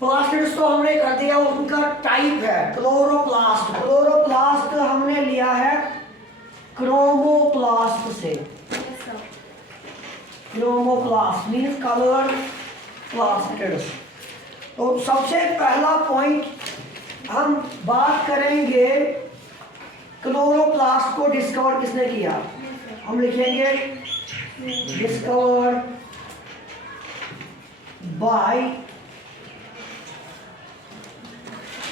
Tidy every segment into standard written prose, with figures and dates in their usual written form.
Plastids तो हमने कर दिया, उनका टाइप है क्लोरोप्लास्ट। क्लोरोप्लास्ट हमने लिया है क्रोमोप्लास्ट से। Chromoplast means coloured plastids. तो सबसे पहला पॉइंट हम बात करेंगे क्लोरोप्लास्ट को डिस्कवर किसने किया। हम लिखेंगे discovered by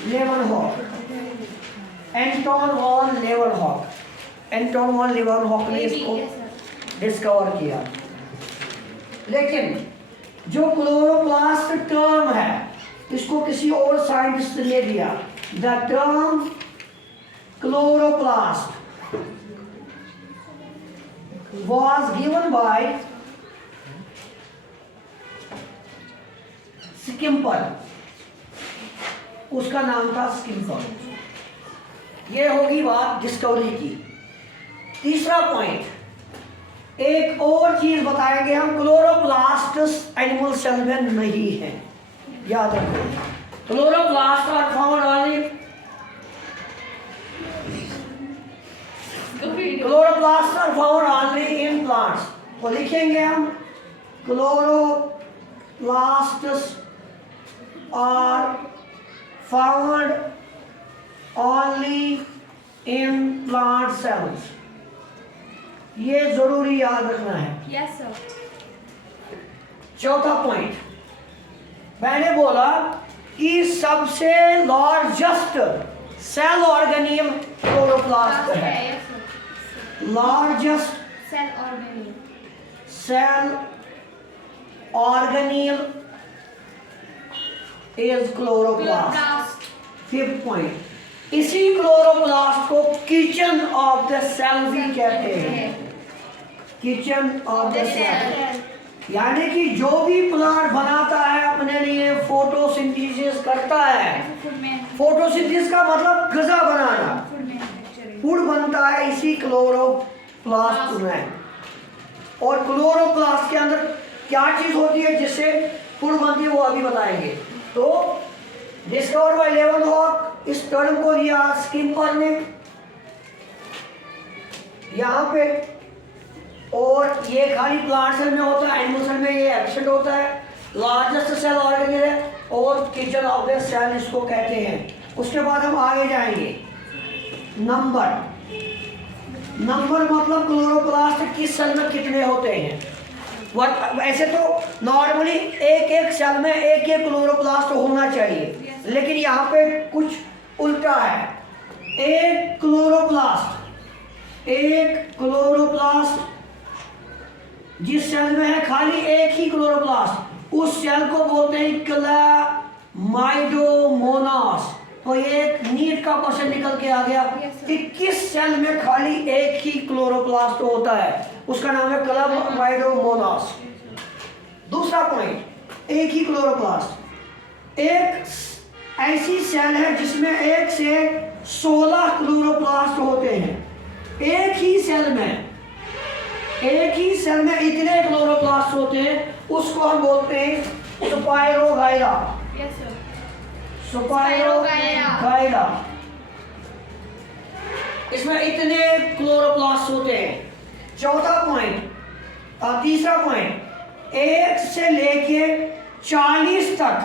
Leeuwenhoek, Anton von Leeuwenhoek. Anton von Leeuwenhoek ने इसको डिस्कवर किया। लेकिन जो क्लोरोप्लास्ट टर्म है इसको किसी और साइंटिस्ट ने दिया। The term chloroplast was given by स्किम्पर। उसका नाम था स्किम्पर। ये होगी बात डिस्कवरी की। तीसरा पॉइंट, एक और चीज बताएंगे हम, क्लोरोप्लास्ट एनिमल सेल में नहीं है, याद रखो। Chloroplast are found only chloroplast are found only in plants. तो लिखेंगे हम chloroplasts are found only in plant cells. ये जरूरी याद रखना है। Yes sir. चौथा पॉइंट, मैंने बोला कि सबसे लार्जेस्ट सेल ऑर्गेनिज्म क्लोरोप्लास्ट है। Largest cell organism is chloroplast. Fifth point, इसी क्लोरोप्लास्ट को किचन ऑफ द सेल भी कहते हैं। किचन ऑफ द सेल यानी कि जो भी प्लांट बनाता है अपने लिए फोटोसिंथेसिस करता है। फोटोसिंथेसिस का मतलब गजा बनाना, फूड बनता है इसी क्लोरोप्लास्ट में। और क्लोरोप्लास्ट के अंदर क्या चीज होती है जिससे फूड बनती है वो अभी बताएंगे। तो डिस्कवर बाय लेवनहॉक, इस टर्म को दिया स्किम्पर ने यहाँ पे। और ये खाली प्लांट सेल में होता है, एनिमल सेल में ये एब्सेंट होता है। लार्जेस्ट सेल ऑर्गेनिज्म है और किचन ऑफ द सेल इसको कहते हैं। उसके बाद हम आगे जाएंगे। नंबर मतलब क्लोरोप्लास्ट किस सेल में कितने होते हैं। ऐसे तो नॉर्मली एक सेल में एक क्लोरोप्लास्ट होना चाहिए, लेकिन यहाँ पे कुछ उल्टा है। एक क्लोरोप्लास्ट जिस सेल में है खाली एक ही क्लोरोप्लास्ट, उस सेल को बोलते हैं क्लामाइडोमोनास। तो एक नीट का क्वेश्चन निकल के आ गया कि किस सेल में खाली एक ही क्लोरोप्लास्ट होता है, उसका नाम है क्लामाइडोमोनास। दूसरा पॉइंट, एक ही क्लोरोप्लास्ट। एक ऐसी सेल है जिसमें 1 से 16 क्लोरोप्लास्ट होते हैं। एक ही सेल में इतने क्लोरोप्लास्ट होते हैं, उसको हम बोलते हैं स्पाइरोगाइरा। स्पाइरोगाइरा, इसमें इतने क्लोरोप्लास्ट होते हैं। चौथा पॉइंट, तीसरा पॉइंट, 1 से लेके 40 तक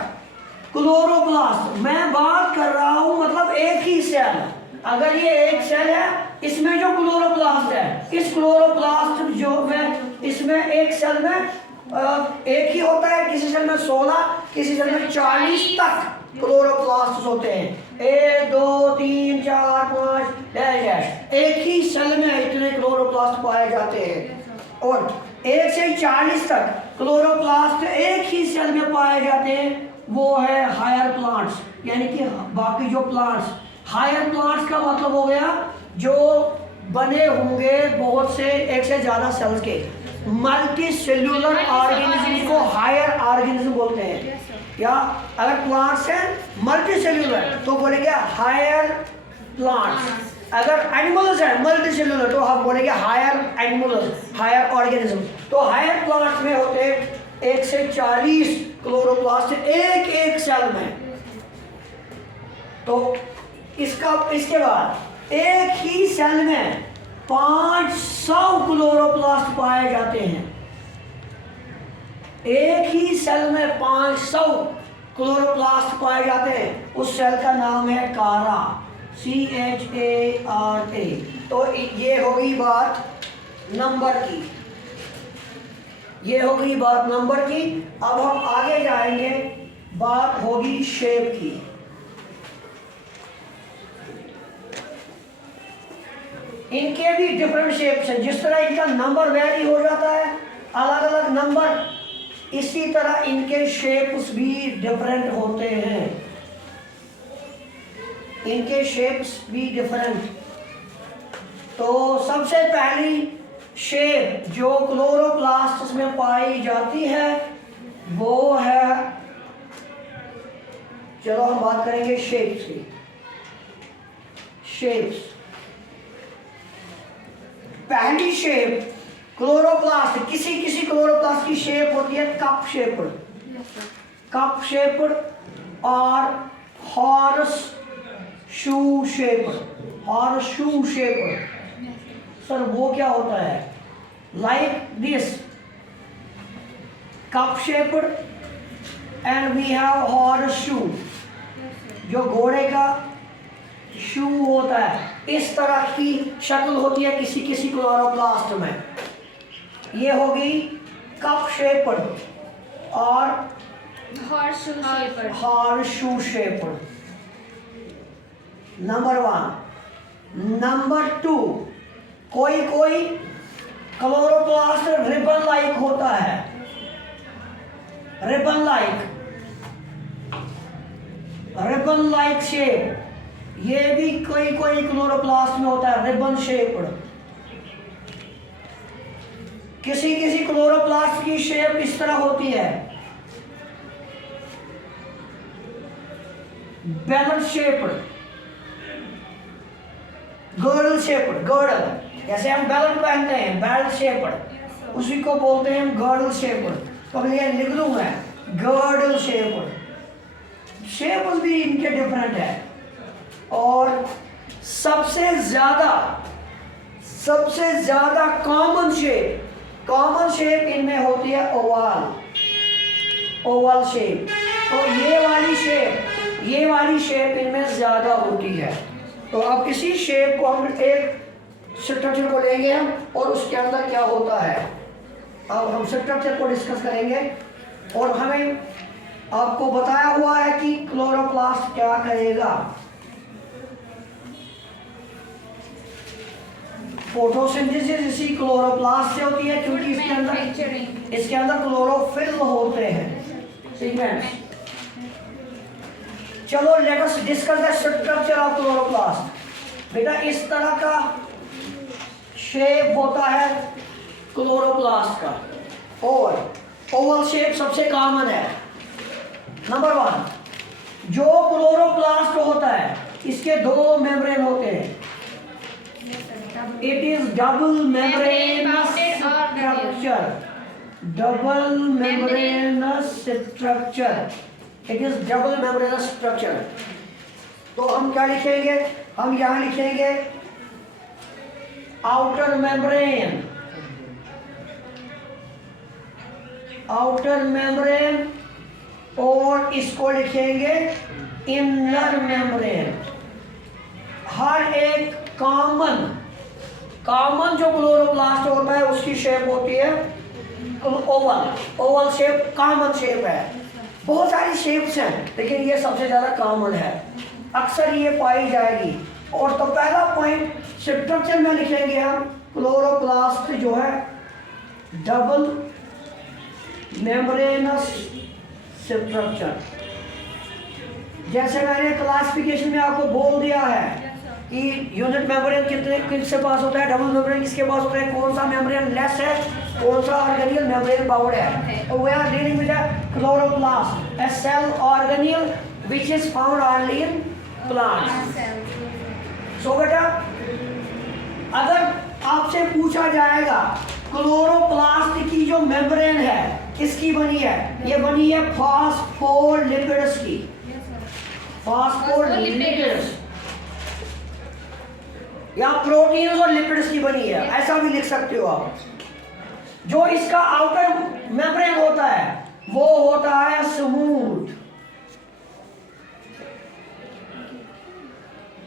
क्लोरोप्लास्ट। मैं बात कर रहा हूं मतलब एक ही सेल। अगर ये एक सेल है, इसमें जो क्लोरोप्लास्ट है, इस क्लोरोप्लास्ट जो है इसमें एक सेल में एक ही होता है, किसी सेल में 16, किसी सेल में 40 तक क्लोरोप्लास्ट होते हैं। 1 2 3 4 5 डैश। एक ही सेल में इतने क्लोरोप्लास्ट पाए जाते हैं। और 1 से 40 तक क्लोरोप्लास्ट एक ही सेल में पाए जाते हैं, वो है हायर प्लांट्स। यानी कि बाकी जो प्लांट्स, हायर प्लांट्स का मतलब हो गया जो बने होंगे बहुत से एक से ज्यादा सेल्स के। मल्टी सेल्यूलर ऑर्गेनिज्म को हायर ऑर्गेनिज्म बोलते हैं। या अगर प्लांट्स हैं मल्टी सेल्यूलर तो बोलेंगे हायर प्लांट्स। अगर एनिमल्स हैं मल्टी सेल्यूलर तो हम बोलेंगे हायर एनिमल्स, हायर ऑर्गेनिज्म। तो हायर प्लांट्स में होते हैं 1 से 40 क्लोरोप्लास्ट एक एक सेल में। तो इसके बाद एक ही सेल में 500 क्लोरोप्लास्ट पाए जाते हैं। एक ही सेल में 500 क्लोरोप्लास्ट पाए जाते हैं। उस सेल का नाम है कारा, CHARA। तो ये होगी बात नंबर की, ये होगी बात नंबर की। अब हम आगे जाएंगे, बात होगी शेप की। इनके भी डिफरेंट शेप्स हैं। जिस तरह इनका नंबर वेरी हो जाता है, अलग अलग नंबर, इसी तरह इनके शेप्स भी डिफरेंट होते हैं। इनके शेप्स भी डिफरेंट। तो सबसे पहली शेप जो क्लोरोप्लास्ट में पाई जाती है वो है, चलो हम बात करेंगे शेप्स की। शेप्स, पहली शेप क्लोरोप्लास्ट, किसी किसी क्लोरोप्लास्ट की शेप होती है कप शेप्ड, कप शेप्ड और horseshoe shaped. Horseshoe shaped sir वो क्या होता है? Like this cup shaped and we have horseshoe, जो घोड़े का शू होता है, इस तरह की शक्ल होती है किसी किसी क्लोरोप्लास्ट में। ये हो गई कप शेप्ड और horseshoe shaped, number 1। Number 2, कोई कोई क्लोरोप्लास्ट रिबन लाइक होता है, रिबन लाइक शेप। ये भी कोई कोई क्लोरोप्लास्ट में होता है रिबन शेप्ड। किसी किसी क्लोरोप्लास्ट की शेप इस तरह होती है, balance shaped, girdle shaped. Girdle जैसे हम बेल्ट पहनते हैं, बेल्ट शेप्ड, उसी को बोलते हैं हम गर्डल शेप्ड। तो ये लिख लूं मैं, गर्डल शेप्ड। शेप भी इनके डिफरेंट है। और सबसे ज्यादा कॉमन शेप इनमें होती है ओवल शेप। तो ये वाली शेप इनमें ज्यादा होती है। तो अब इसी शेप को हम एक स्ट्रक्चर को लेंगे हम, और उसके अंदर क्या होता है अब हम स्ट्रक्चर को डिस्कस करेंगे। और हमें आपको बताया हुआ है कि क्लोरोप्लास्ट क्या करेगा। फोटोसिंथेसिस इसी क्लोरोप्लास्ट से होती है, क्योंकि इसके अंदर क्लोरोफिल होते हैं, पिगमेंट्स। चलो let us discuss the structure of chloroplast. बेटा इस तरह का शेप होता है क्लोरोप्लास्ट का, और ओवल शेप सबसे कॉमन है। नंबर 1, जो क्लोरोप्लास्ट होता है इसके 2 मेम्ब्रेन होते हैं। It is double membranous structure. Double membranous structure. It is double membranous structure. तो हम क्या लिखेंगे? हम यहाँ लिखेंगे outer membrane. Outer membrane, और इसको लिखेंगे inner membrane. हर एक कॉमन जो क्लोरोप्लास्ट होता है उसकी शेप होती है ओवल शेप, कॉमन शेप है। बहुत सारी शेप्स हैं लेकिन ये सबसे ज़्यादा कॉमन है, अक्सर ये पाई जाएगी। और तो पहला पॉइंट स्ट्रक्चर में लिखेंगे हम, क्लोरोप्लास्ट जो है डबल मेम्ब्रेनस स्ट्रक्चर। जैसे मैंने क्लासिफिकेशन में आपको बोल दिया है कि यूनिट मेम्ब्रेन किसके पास होता है, डबल मेम्ब्रेन किसके पास होता है, कौन सा मेम्ब्रेन लेस है, कौन सा ऑर्गेनियल मेम्ब्रेन बाउंड है। तो we are dealing with chloroplast, a cell organelle which is found only in plants. So बेटा अगर आपसे पूछा जाएगा क्लोरोप्लास्ट की जो मेम्ब्रेन है किसकी बनी है? ये बनी है फास्फोलिपिड्स की, फास्फोलिपिड्स या प्रोटीन्स और लिपिड्स की बनी है, ऐसा भी लिख सकते हो आप। जो इसका आउटर मेम्ब्रेन होता है वो होता है स्मूथ।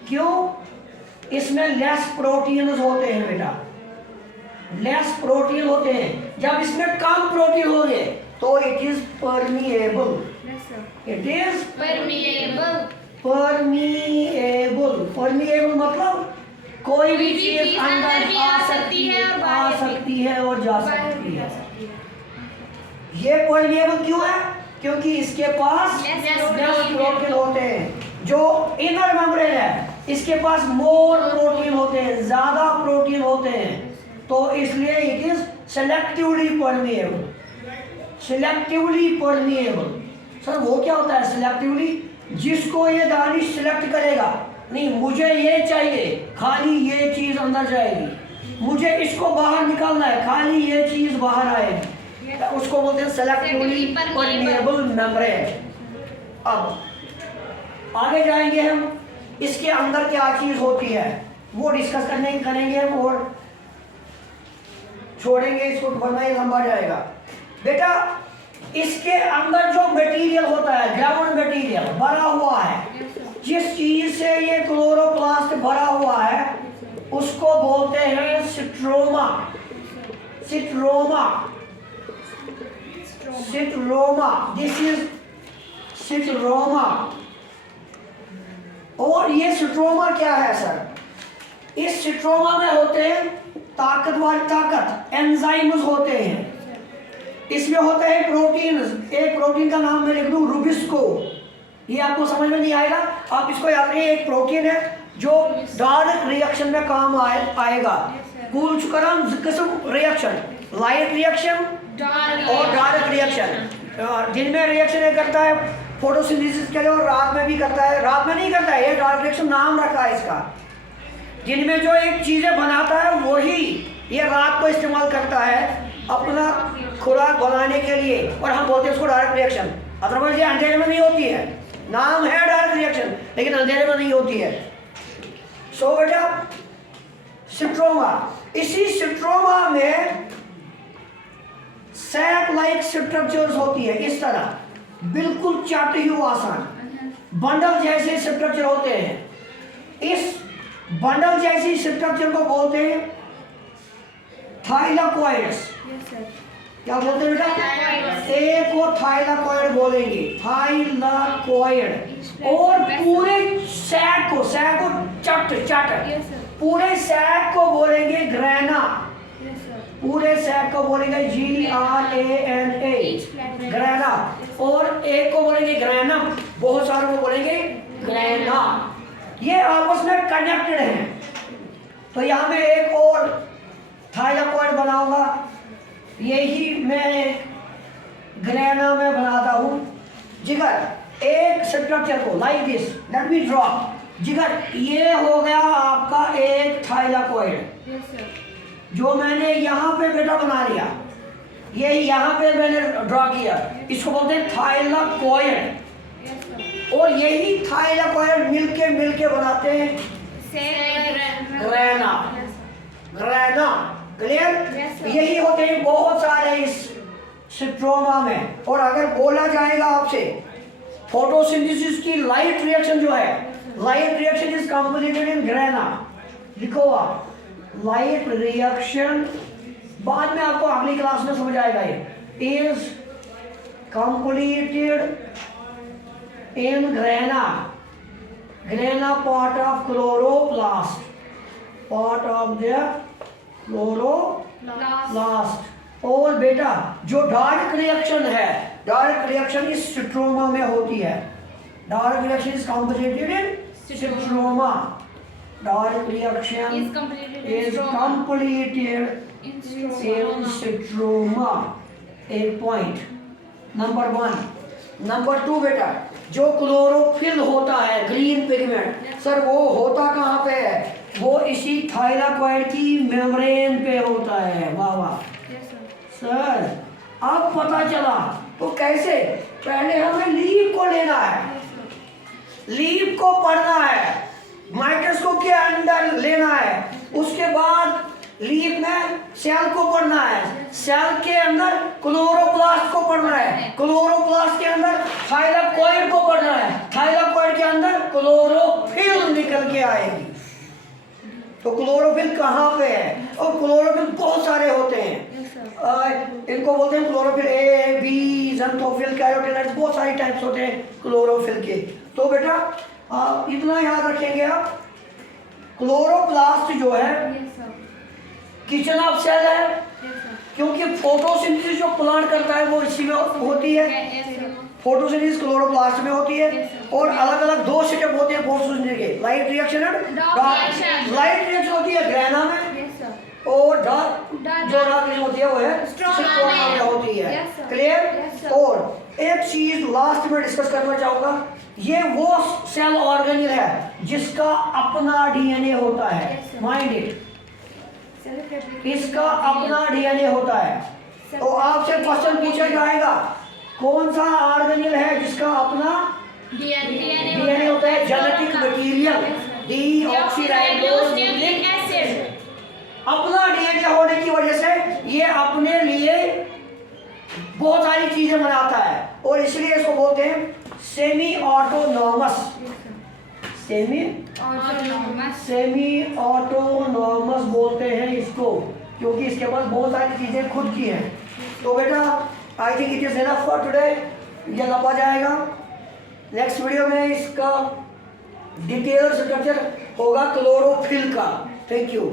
क्यों? इसमें लेस प्रोटीन्स होते हैं बेटा, लेस प्रोटीन होते हैं। जब इसमें कम प्रोटीन होंगे तो it is permeable, it is permeable. Permeable, permeable मतलब कोई भी चीज अंदर भी आ सकती है और जा सकती है। ये परमिएबल क्यों है? क्योंकि इसके पास लेस प्रोटीन होते हैं। जो इनर मेम्ब्रेन है इसके पास मोर प्रोटीन होते हैं, ज्यादा प्रोटीन होते हैं, तो इसलिए it is selectively permeable, selectively permeable. Sir वो क्या होता है सेलेक्टिवली? जिसको ये दानिश सिलेक्ट करेगा, नहीं मुझे ये चाहिए, खाली ये चीज अंदर जाएगी, मुझे इसको बाहर निकालना है, खाली ये चीज बाहर आएगी, तो उसको बोलते हैं सेलेक्टिवली परमिएबल मेम्ब्रेन। अब आगे जाएंगे हम, इसके अंदर क्या चीज होती है वो डिस्कस करेंगे हम, और छोड़ेंगे इसको वरना ये लंबा जाएगा। बेटा इसके अंदर जो मटेरियल होता है, ग्राउंड मटेरियल भरा हुआ है, जिस चीज से ये क्लोरोप्लास्ट भरा हुआ है उसको बोलते हैं सिट्रोमा, सिट्रोमा, सिट्रोमा, दिस इज सिट्रोमा। और ये सिट्रोमा क्या है सर? इस सिट्रोमा में होते हैं ताकत, एंजाइम्स होते हैं। इसमें होते हैं प्रोटीन्स। एक प्रोटीन का नाम मैं लिख दूं रुबिस्को, ये आपको समझ में नहीं आएगा, आप इसको याद रखिए। एक प्रोटीन है जो डायरेक्ट रिएक्शन में काम आएगा। कूल चुकरम किस्म रिएक्शन, लाइट रिएक्शन और डायरेक्ट रिएक्शन। दिन में रिएक्शन करता है फोटोसिंथेसिस के लिए और रात में भी करता है, रात में नहीं करता है, ये डायरेक्ट रिएक्शन नाम रखा है इसका। जिनमें जो एक चीजें बनाता है वही ये रात को इस्तेमाल करता है अपना खुराक बनाने के लिए, और हम बोलते हैं उसको डायरेक्ट रिएक्शन। अदरवाइज ये अंधेरे में नहीं होती है, नाम है डायरेक्ट रिएक्शन लेकिन अंधेरे में नहीं होती है। सो बेटा सिट्रोमा, इसी सिट्रोमा में सैक लाइक स्ट्रक्चर्स होती है, इस तरह बिल्कुल चाटे हुए आसान बंडल जैसे स्ट्रक्चर होते हैं। इस बंडल जैसी स्ट्रक्चर को बोलते हैं थाइलाकोइड्स। क्या बोलते हैं बेटा? एक को थाइलाकोइड बोलेंगे, थाइलाकोइड। और पूरे सैक को चट पूरे सैक को बोलेंगे ग्रेना, पूरे सैक को बोलेंगे GRANA, ग्रेना। और एक को बोलेंगे ग्रेनम, बहुत सारे को बोलेंगे ग्रेना। ये आपस में कनेक्टेड हैं। तो यहाँ में एक और थाइलाकोइड बनाऊंगा, यही मैं ग्रेना में बनाता हूँ। जिगर एक स्ट्रक्चर को like this, let me draw. जिगर ये हो गया आपका एक थाइलाकोइड जो मैंने यहाँ पे बेटा बना लिया, ये यहाँ पे मैंने ड्रॉ किया, इसको बोलते हैं थाइलाकोइड। और यही थाइलाकोइड मिलके बनाते हैं ग्रेना, ग्रेना। क्लियर? यही होते हैं बहुत सारे इस सिट्रोमा में। और अगर बोला जाएगा आपसे फोटोसिंथेसिस की लाइट रिएक्शन जो है, light reaction is completed in grana, लिखो आप लाइट रिएक्शन, बाद में आपको अगली क्लास में समझ आएगा। ये is completed in grana, grana part of chloroplast, part of the chloroplast. और बेटा जो डायरेक्ट रिएक्शन है, डायरेक्ट रिएक्शन इस सिट्रोमा में होती है। Direct reaction is completed in stroma, direct reaction is completed in stroma. एक पॉइंट नंबर 1। नंबर 2 बेटा जो क्लोरोफिल होता है, ग्रीन पिगमेंट, सर वो होता कहाँ पे है? वो इसी थाइलाकोइड की मेम्ब्रेन पे होता है। वाह वाह सर, अब पता चला तो कैसे, पहले हमें लीफ को लेना है, लीफ को पढ़ना है, माइक्रोस्कोप के अंदर लेना है, उसके बाद लीफ में सेल को पढ़ना है, सेल के अंदर क्लोरोप्लास्ट को पढ़ना है, क्लोरोप्लास्ट के अंदर थाइलाकोइड को पढ़ना है, थाइलाकोइड के अंदर क्लोरोफिल निकल के आएगी। तो क्लोरोफिल कहाँ पे है? और क्लोरोफिल बहुत सारे होते हैं, इनको बोलते हैं chlorophyll A, B, xanthophyll, carotenoids, बहुत सारे टाइप्स होते हैं क्लोरोफिल के। तो बेटा इतना याद रखेंगे आप, क्लोरोप्लास्ट जो है किचन ऑफ सेल है, क्योंकि फोटोसिंथेसिस जो प्लांट करता है वो इसी में होती है, फोटोसिंथेसिस क्लोरोप्लास्ट में होती है। और अलग अलग दो स्टेप होते हैं फोटोसिंथेसिस के, light reaction and dark. Light reaction होती है ग्रैना में, और डार्क जो डार्क रिएक्शन होती है वो है स्ट्रोमा में होती है। क्लियर? और एक चीज लास्ट में डिस्कस करना चाहूंगा, ये वो सेल ऑर्गेनेल है जिसका अपना डीएनए होता है, माइंड इट, इसका अपना डीएनए होता है। तो आपसे क्वेश्चन पूछा जाएगा कौन सा ऑर्गेनेल है जिसका अपना डीएनए होता है? Genetic material, deoxyribose nucleic acid. अपना डीएनए होने की वजह से ये अपने लिए बहुत सारी चीजें बनाता है, और इसलिए इसको बोलते हैं सेमी ऑटोनॉमस, सेमी ऑटोनॉमस बोलते हैं इसको, क्योंकि इसके पास बहुत सारी चीजें खुद की हैं। तो बेटा I think it is enough for today, ये लंबा जाएगा। नेक्स्ट वीडियो में इसका डिटेल स्ट्रक्चर होगा क्लोरोफिल का। Thank you.